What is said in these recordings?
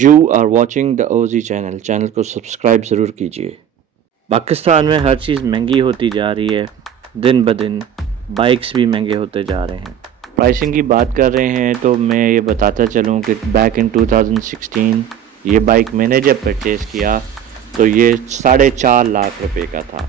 You are watching the OG channel को subscribe ज़रूर कीजिए। पाकिस्तान में हर चीज़ महंगी होती जा रही है, दिन ब दिन बाइक्स भी महंगे होते जा रहे हैं। प्राइसिंग की बात कर रहे हैं तो मैं ये बताता चलूँ कि बैक इन 2016 ये बाइक मैंने जब परचेज़ किया तो ये 4.5 लाख रुपए का था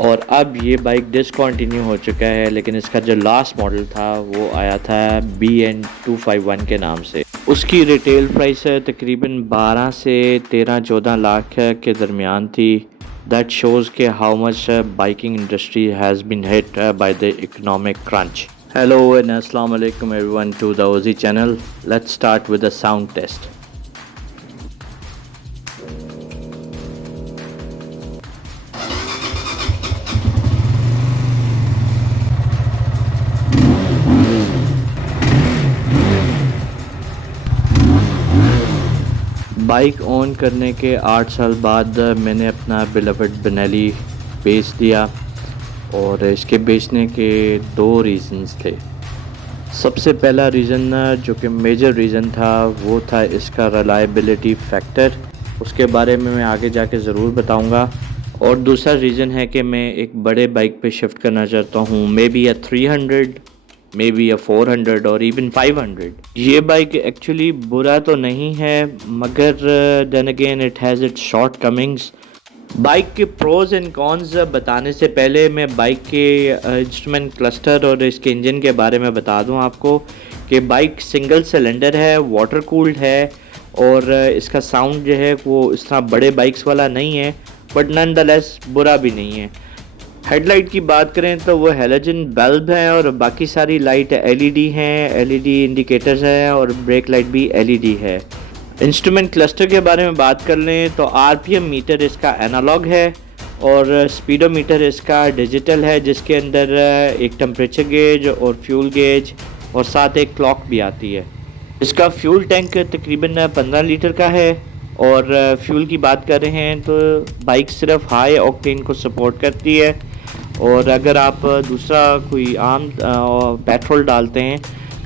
और अब ये बाइक डिसकंटिन्यू हो चुका है, लेकिन इसका जो लास्ट मॉडल था वो आया था BN251 के नाम से। उसकी रिटेल प्राइस तकरीबन 12 से 13-14 लाख के दरमियान थी। दैट शोज़ के how much biking industry has been hit by the economic crunch. Hello and अस्सलाम वालेकुम everyone to the OG channel. Let's start with the sound test. Bike on करने के 8 साल बाद मैंने अपना बिलवड बेनेली बेच दिया और इसके बेचने के 2 रीज़न्स थे। सबसे पहला रीज़न जो कि मेजर रीज़न था वो था इसका रिलायबिलिटी फैक्टर। उसके बारे में मैं आगे जाके ज़रूर बताऊंगा। और दूसरा रीज़न है कि मैं एक बड़े बाइक पे शिफ्ट करना चाहता हूँ, may be a 300, may be a 400 और इवन 500। ये बाइक एक्चुअली बुरा तो नहीं है, मगर then again it has its shortcomings. Bike के प्रोज एंड कॉन्स बताने से पहले मैं बाइक के इंस्ट्रूमेंट क्लस्टर और इसके इंजन के बारे में बता दूं आपको कि बाइक सिंगल सिलेंडर है, वाटर कूल्ड है और इसका साउंड जो है वो इस तरह बड़े बाइक्स वाला नहीं है, बट नॉनदलेस बुरा भी नहीं है। हेडलाइट की बात करें तो वो हैलोजन बल्ब है और बाकी सारी लाइट एलईडी हैं, एलईडी इंडिकेटर्स हैं और ब्रेक लाइट भी एलईडी है। इंस्ट्रूमेंट क्लस्टर के बारे में बात कर लें तो आरपीएम मीटर इसका एनालॉग है और स्पीडोमीटर इसका डिजिटल है, जिसके अंदर एक टेम्परेचर गेज और फ्यूल गेज और साथ एक क्लॉक भी आती है। इसका फ्यूल टैंक तकरीबन 15 लीटर का है और फ्यूल की बात कर रहे हैं तो बाइक सिर्फ हाई ऑक्टेन को सपोर्ट करती है और अगर आप दूसरा कोई आम पेट्रोल डालते हैं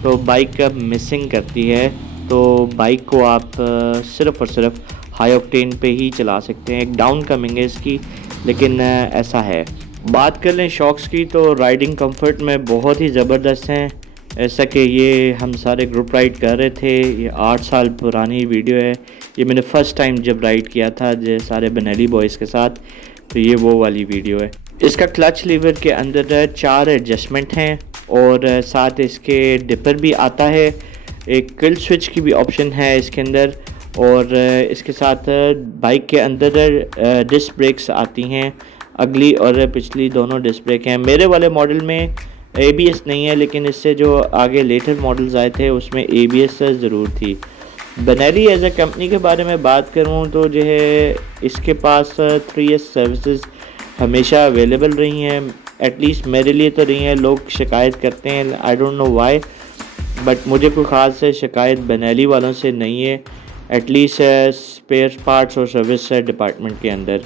तो बाइक मिसिंग करती है। तो बाइक को आप सिर्फ़ और सिर्फ हाई ऑक्टेन पे ही चला सकते हैं। एक डाउन कमिंग है इसकी, लेकिन ऐसा है। बात कर लें शॉक्स की तो राइडिंग कंफर्ट में बहुत ही ज़बरदस्त हैं। ऐसा कि ये हम सारे ग्रुप राइड कर रहे थे। ये 8 साल पुरानी वीडियो है। ये मैंने फ़र्स्ट टाइम जब राइड किया था जो सारे बेनेली बॉयज़ के साथ, तो ये वो वाली वीडियो है। इसका क्लच लीवर के अंदर 4 एडजस्टमेंट हैं और साथ इसके डिपर भी आता है। एक किल स्विच की भी ऑप्शन है इसके अंदर और इसके साथ बाइक के अंदर डिस्क ब्रेक्स आती हैं, अगली और पिछली दोनों डिस्क ब्रेक हैं। मेरे वाले मॉडल में ABS नहीं है, लेकिन इससे जो आगे लेटर मॉडल्स आए थे उसमें ABS ज़रूर थी। बेनेली एज ए कंपनी के बारे में बात करूँ तो जो है इसके पास 3S सर्विसेज हमेशा अवेलेबल रही हैं, एटलीस्ट मेरे लिए तो रही हैं। लोग शिकायत करते हैं, I don't know why, but मुझे कोई ख़ास से शिकायत बेनेली वालों से नहीं है, एटलीस्ट स्पेयर पार्ट्स और सर्विस डिपार्टमेंट के अंदर।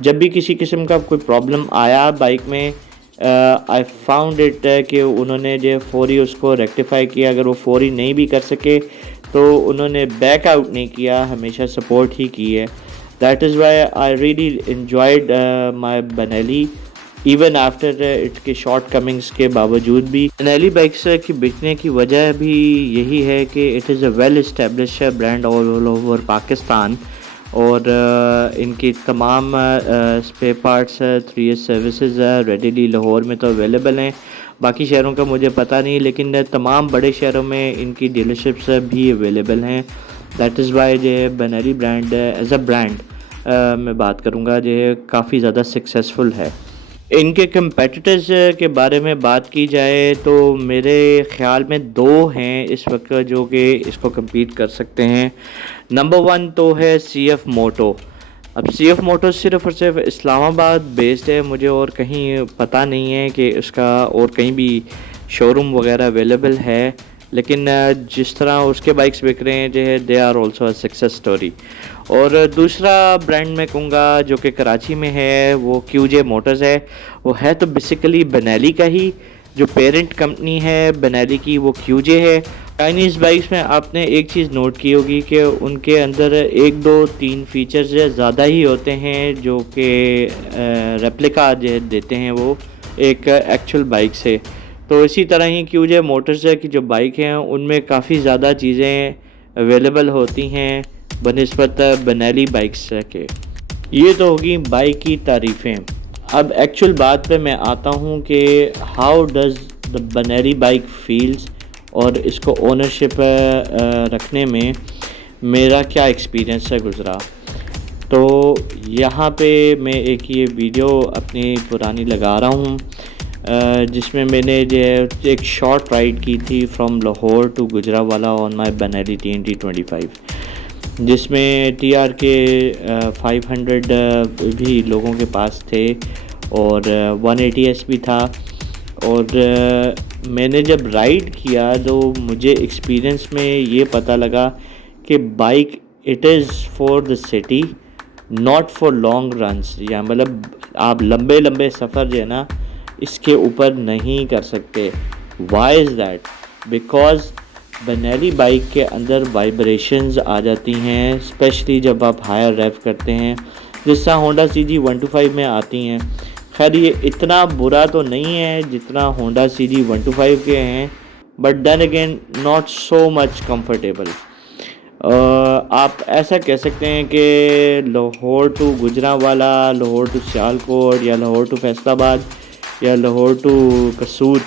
जब भी किसी किस्म का कोई प्रॉब्लम आया बाइक में, आई फाउंड इट कि उन्होंने जो फौरी उसको रेक्टिफाई किया। अगर वो फौरी नहीं भी कर सके तो उन्होंने बैक आउट नहीं किया, हमेशा सपोर्ट ही की है। That is why I really enjoyed my Benelli even after it के शॉर्ट कमिंग्स के बावजूद भी। बेनेली बाइक्स की बिकने की वजह भी यही है कि it is a well establish brand all over Pakistan और इनकी तमाम spare parts 3S services readily Lahore में तो अवेलेबल हैं। बाकी शहरों का मुझे पता नहीं, लेकिन तमाम बड़े शहरों में इनकी डीलरशिप्स भी अवेलेबल हैं। दैट इज़ वाई जो है Benelli brand as a brand मैं बात करूँगा जो है काफ़ी ज़्यादा सक्सेसफुल है। इनके कंपेटिटर्स के बारे में बात की जाए तो मेरे ख़्याल में 2 हैं इस वक्त जो कि इसको कम्पीट कर सकते हैं। नंबर 1 तो है CF मोटो। अब CF मोटो सिर्फ़ और सिर्फ इस्लामाबाद बेस्ड है, मुझे और कहीं पता नहीं है कि उसका और कहीं भी शोरूम वगैरह अवेलेबल है, लेकिन जिस तरह उसके बाइक्स बिक रहे हैं जो है they are also a success story. और दूसरा ब्रांड मैं कहूँगा जो कि कराची में है वो QJ मोटर्स है। वो है तो बेसिकली बेनेली का ही, जो पेरेंट कंपनी है बेनेली की वो QJ है चाइनीज़ बाइक्स में आपने एक चीज़ नोट की होगी कि उनके अंदर 1, 2, 3 फ़ीचर्स ज़्यादा ही होते हैं जो कि रेप्लिका जो देते हैं वो एक एक्चुअल बाइक से। तो इसी तरह ही क्यूजे मोटर्स की जो बाइक हैं उनमें काफ़ी ज़्यादा चीज़ें अवेलेबल होती हैं बनिस्बत बेनेली बाइक्स के। ये तो होगी बाइक की तारीफ़ें। अब एक्चुअल बात पे मैं आता हूँ कि how does the Benelli bike feels और इसको ओनरशिप रखने में मेरा क्या एक्सपीरियंस है गुज़रा। तो यहाँ पे मैं एक ये वीडियो अपनी पुरानी लगा रहा हूँ जिसमें मैंने जो एक शॉर्ट राइड की थी from Lahore to Gujranwala on my Benelli TNT 25, जिसमें TR के 500 भी लोगों के पास थे और 180S भी था। और मैंने जब राइड किया तो मुझे एक्सपीरियंस में ये पता लगा कि bike it is for the city, not for long runs. या मतलब आप लंबे लंबे सफ़र जो है ना इसके ऊपर नहीं कर सकते। Why is that? Because Benelli bike के अंदर वाइब्रेशंस आ जाती हैं, स्पेशली जब आप हायर रेव करते हैं, जिससे होंडा CG 125 में आती हैं। खैर ये इतना बुरा तो नहीं है जितना होंडा CG 125 के हैं, but then again not so much comfortable. आप ऐसा कह सकते हैं कि लाहौर टू गुजरांवाला, लाहौर टू सियालकोट या लाहौर टू फैसलाबाद या Lahore to Kasur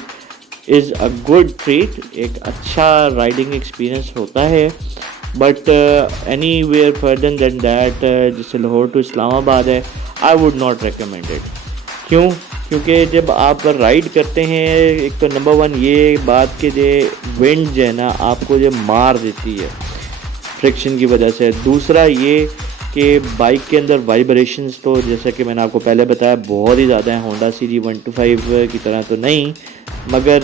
is a good treat, एक अच्छा राइडिंग एक्सपीरियंस होता है। But anywhere further than that, जैसे लाहौर टू इस्लामाबाद है, I would not recommend it. क्यों? क्योंकि जब आप राइड करते हैं, एक तो नंबर 1 ये बात कि जो विंड जो है ना आपको जो मार देती है फ्रिक्शन की वजह से। दूसरा ये कि बाइक के अंदर वाइब्रेशंस तो जैसे कि मैंने आपको पहले बताया बहुत ही ज़्यादा है, होंडा CG 125 की तरह तो नहीं, मगर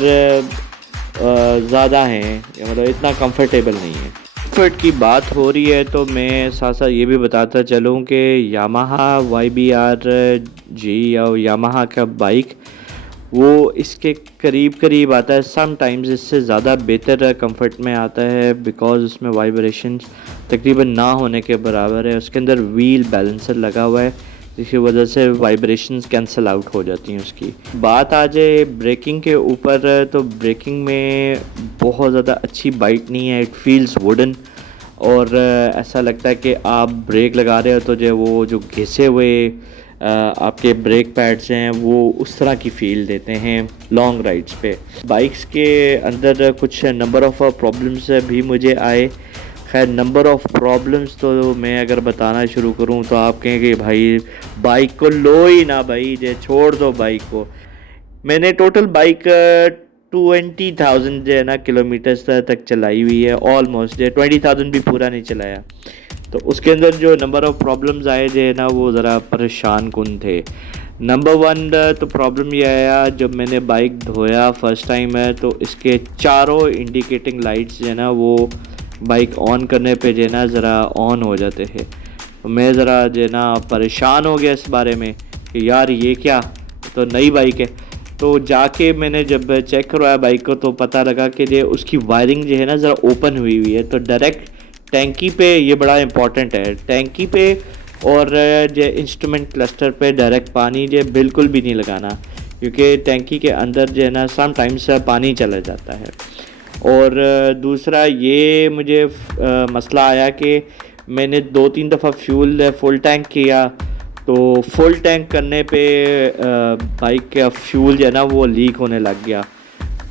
ज़्यादा हैं, मतलब इतना कंफर्टेबल नहीं है। कंफर्ट की बात हो रही है तो मैं साथ साथ ये भी बताता चलूँ कि यामाहा YBR-G या यामाहा का बाइक वो इसके करीब करीब आता है, समटाइम्स इससे ज़्यादा बेहतर कंफर्ट में आता है, बिकॉज़ उसमें वाइब्रेशंस तकरीबन ना होने के बराबर है। उसके अंदर व्हील बैलेंसर लगा हुआ है जिसकी वजह से वाइब्रेशंस कैंसिल आउट हो जाती हैं उसकी। बात आ जाए ब्रेकिंग के ऊपर, तो ब्रेकिंग में बहुत ज़्यादा अच्छी बाइट नहीं है, इट फील्स वुडन। और ऐसा लगता है कि आप ब्रेक लगा रहे हो तो जो वो जो घिसे हुए आपके ब्रेक पैड्स हैं वो उस तरह की फील देते हैं लॉन्ग राइड्स पे। बाइक्स के अंदर कुछ नंबर ऑफ़ प्रॉब्लम्स भी मुझे आए। खैर नंबर ऑफ़ प्रॉब्लम्स तो मैं अगर बताना शुरू करूं तो आप कहेंगे भाई बाइक को लो ही ना भाई, जे छोड़ दो बाइक को। मैंने टोटल बाइक 20,000 जो है ना किलोमीटर्स तक चलाई हुई है, ऑलमोस्ट जो 20,000 भी पूरा नहीं चलाया। तो उसके अंदर जो नंबर ऑफ़ प्रॉब्लम्स आए जो है ना वो ज़रा परेशान कुन थे। नंबर 1 तो प्रॉब्लम ये आया जब मैंने बाइक धोया फर्स्ट टाइम है तो इसके चारों इंडिकेटिंग लाइट्स जो है ना वो बाइक ऑन करने पे जो है ना ज़रा ऑन हो जाते थे। तो मैं ज़रा जो है ना परेशान हो गया इस बारे में कि यार ये क्या, तो नई बाइक है। तो जाके मैंने जब चेक करवाया बाइक को तो पता लगा कि जो उसकी वायरिंग जो है ना ज़रा ओपन हुई हुई है। तो डायरेक्ट टैंकी पे, ये बड़ा इंपॉर्टेंट है, टैंकी पे और जो इंस्ट्रूमेंट क्लस्टर पे डायरेक्ट पानी जो बिल्कुल भी नहीं लगाना, क्योंकि टैंकी के अंदर जो है ना समटाइम्स पानी चला जाता है। और दूसरा ये मुझे मसला आया कि मैंने 2-3 दफ़ा फ्यूल फुल टैंक किया, तो फुल टैंक करने पे बाइक का फ्यूल जो है ना वो लीक होने लग गया।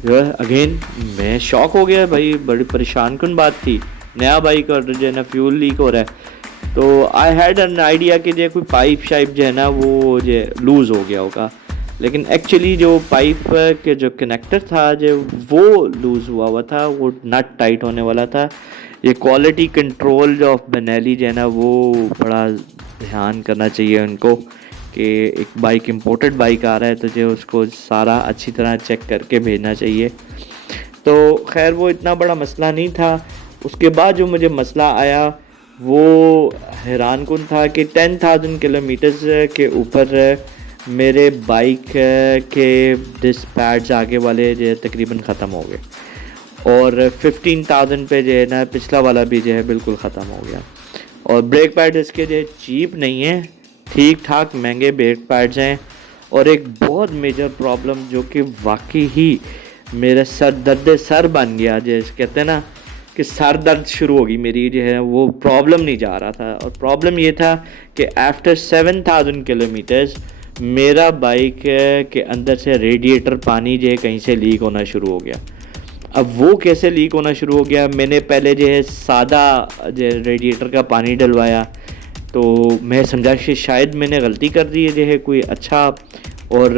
जो अगेन मैं शॉक हो गया भाई, बड़ी परेशान कुन बात थी, नया बाइक और जो है ना फ्यूल लीक हो रहा है। तो आई हैड एन आइडिया कि जो कोई पाइप शाइप जो है ना वो जो लूज़ हो गया होगा, लेकिन एक्चुअली जो पाइप के जो कनेक्टर था जो वो लूज़ हुआ था, वो नट टाइट होने वाला था। ये क्वालिटी कंट्रोल जो ऑफ बेनेली जो है ना वो बड़ा ध्यान करना चाहिए उनको कि एक बाइक इंपोर्टेड बाइक आ रहा है तो जो उसको सारा अच्छी तरह चेक करके भेजना चाहिए। तो खैर वो इतना बड़ा मसला नहीं था। उसके बाद जो मुझे मसला आया वो हैरान कुन था कि 10,000 किलोमीटर्स के ऊपर मेरे बाइक के डिस्क पैड्स आगे वाले जो तकरीबन ख़त्म हो गए। और 15,000 पे जो है ना पिछला वाला भी जो है बिल्कुल ख़त्म हो गया। और ब्रेक पैड इसके जो है चीप नहीं है, ठीक ठाक महंगे ब्रेक पैड्स हैं। और एक बहुत मेजर प्रॉब्लम जो कि वाकई ही मेरा सर बन गया, जैसे कहते हैं ना कि सर दर्द शुरू होगी मेरी जो है, वो प्रॉब्लम नहीं जा रहा था। और प्रॉब्लम ये था कि आफ्टर 7,000 किलोमीटर्स मेरा बाइक के अंदर से रेडिएटर पानी जो है कहीं से लीक होना शुरू हो गया। अब वो कैसे लीक होना शुरू हो गया, मैंने पहले जो है सादा जो रेडिएटर का पानी डलवाया, तो मैं समझा कि शायद मैंने गलती कर दी है, जो है कोई अच्छा और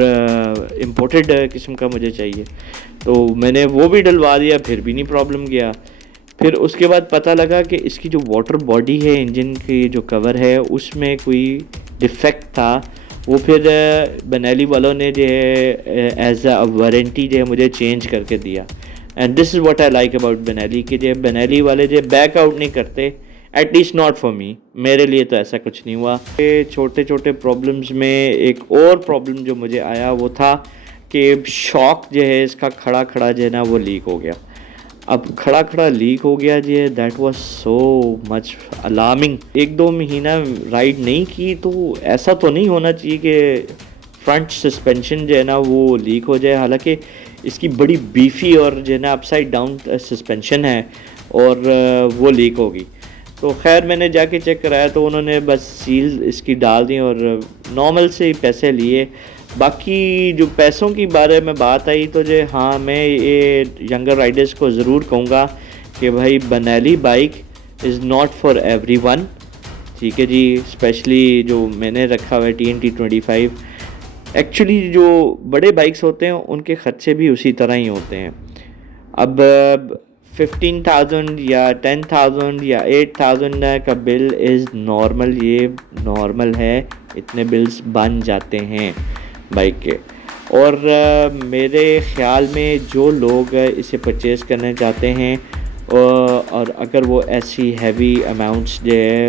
इम्पोर्टेड किस्म का मुझे चाहिए, तो मैंने वो भी डलवा दिया, फिर भी नहीं प्रॉब्लम गया। फिर उसके बाद पता लगा कि इसकी जो वाटर बॉडी है, इंजन की जो कवर है, उसमें कोई डिफेक्ट था। वो फिर बेनेली वालों ने जो है एज अ वारंटी जो है मुझे चेंज करके दिया। And this is what I like about Benelli कि जो बेनेली वाले जो बैक आउट नहीं करते, एटलीस्ट नॉट फॉर मी, मेरे लिए तो ऐसा कुछ नहीं हुआ। छोटे छोटे प्रॉब्लम्स में एक और प्रॉब्लम जो मुझे आया वो था कि शॉक जो है इसका खड़ा खड़ा जो है ना वो लीक हो गया। अब खड़ा खड़ा लीक हो गया जी, that was so much alarming. 1-2 महीना राइड नहीं की तो ऐसा तो नहीं होना चाहिए कि फ्रंट सस्पेंशन जो है ना वो लीक हो जाए। हालांकि इसकी बड़ी बीफी और जो है ना अपसाइड डाउन सस्पेंशन है और वो लीक होगी। तो खैर मैंने जाके चेक कराया तो उन्होंने बस सील इसकी डाल दी और नॉर्मल से ही पैसे लिए। बाकी जो पैसों की बारे में बात आई तो जो हाँ, मैं ये यंगर राइडर्स को ज़रूर कहूँगा कि भाई Benelli bike is not for everyone, ठीक है जी। स्पेशली जो मैंने रखा हुआ है TNT 25, एक्चुअली जो बड़े बाइक्स होते हैं उनके खर्चे भी उसी तरह ही होते हैं। अब 15,000 या 10,000 या 8,000 का बिल इज़ नॉर्मल, ये नॉर्मल है, इतने बिल्स बन जाते हैं बाइक के। और मेरे ख़्याल में जो लोग इसे परचेज़ करना चाहते हैं और अगर वो ऐसी हैवी अमाउंट्स जो है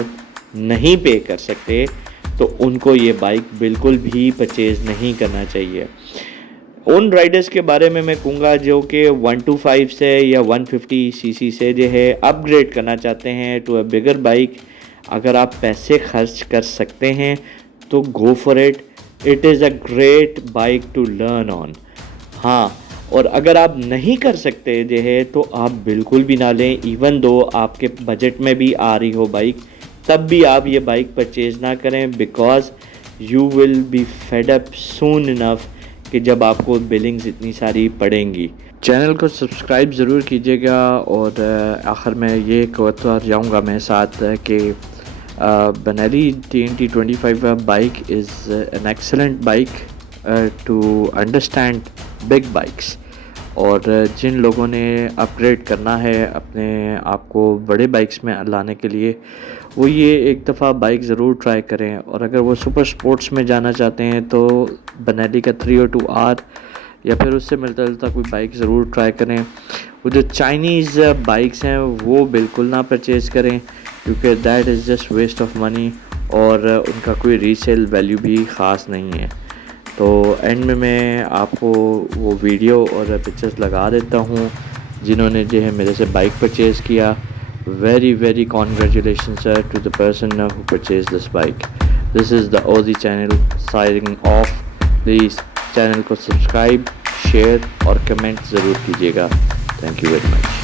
नहीं पे कर सकते तो उनको ये बाइक बिल्कुल भी परचेज़ नहीं करना चाहिए। उन राइडर्स के बारे में मैं कहूँगा जो कि 125 से या 150 सीसी से जो है अपग्रेड करना चाहते हैं टू अ बिगर बाइक, अगर आप पैसे खर्च कर सकते हैं तो go for it. It is a great bike to learn on. हाँ, और अगर आप नहीं कर सकते जो है तो आप बिल्कुल भी ना लें। इवन दो आपके बजट में भी आ रही हो बाइक, तब भी आप ये बाइक परचेज़ ना करें, because you will be fed up soon enough कि जब आपको बिलिंग्स इतनी सारी पड़ेंगी। चैनल को सब्सक्राइब ज़रूर कीजिएगा। और आखिर में ये कहता जाऊँगा मैं साथ कि Benelli TNT 25 bike is an excellent bike to understand big bikes. और जिन लोगों ने अपग्रेड करना है अपने आप को बड़े बाइक्स में लाने के लिए, वो ये एक दफ़ा बाइक ज़रूर ट्राई करें। और अगर वो सुपर स्पोर्ट्स में जाना चाहते हैं तो बेनेली का 302R या फिर उससे मिलता जुलता कोई बाइक ज़रूर ट्राई करें। वो जो चाइनीज़ बाइक्स हैं वो बिल्कुल ना परचेज़ करें, क्योंकि that is just waste of money और उनका कोई रीसेल वैल्यू भी ख़ास नहीं है। तो एंड में मैं आपको वो वीडियो और पिक्चर्स लगा देता हूँ जिन्होंने जो है मेरे से बाइक परचेज़ किया। Very very congratulations to the person who purchase this bike. This is the OG channel signing off. Please channel को सब्सक्राइब, शेयर और कमेंट ज़रूर कीजिएगा। Thank you very much.